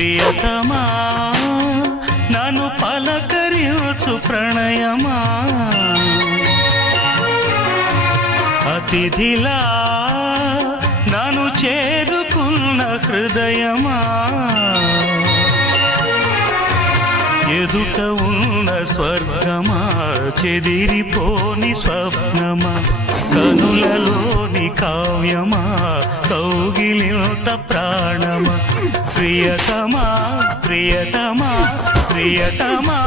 ప్రియతమా నన్ను పలకరించు ప్రణయమా అతిథిలా నన్ను చేరుకున్న హృదయమా ఎదుట ఉన్న స్వర్గమా చెదిరిపోని స్వప్నమా కనులలోని కావ్యమా కౌగిలింత ప్రాణమా ప్రియతమా ప్రియతమా ప్రియతమా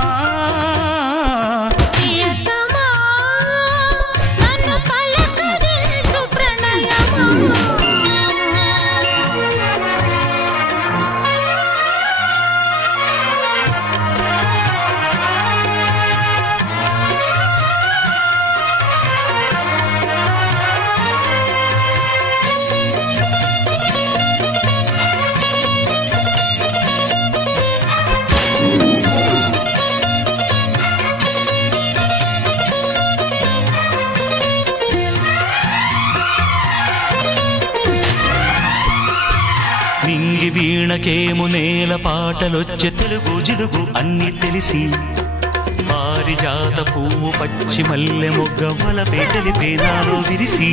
నింగి వీణకేము నేల పాటలొచ్చే తెలుగు జిలుగు అన్ని తెలిసి పారిజాత పువ్వు పచ్చి మల్లె మొగ్గ వలపే తెలిపే నాలో విరిసి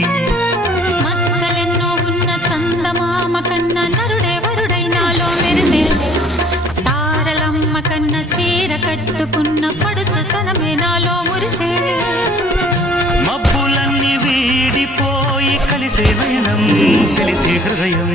మచ్చలెన్నో ఉన్న చందమామ కన్నా నరుడే వరుడై నాలో మెరిసే తారలమ్మ కన్నా చీర కట్టుకున్న పడుచుతనమే నాలో మురిసే మబ్బులన్నీ వీడిపోయి కలిసే నయనం తెలిసే హృదయం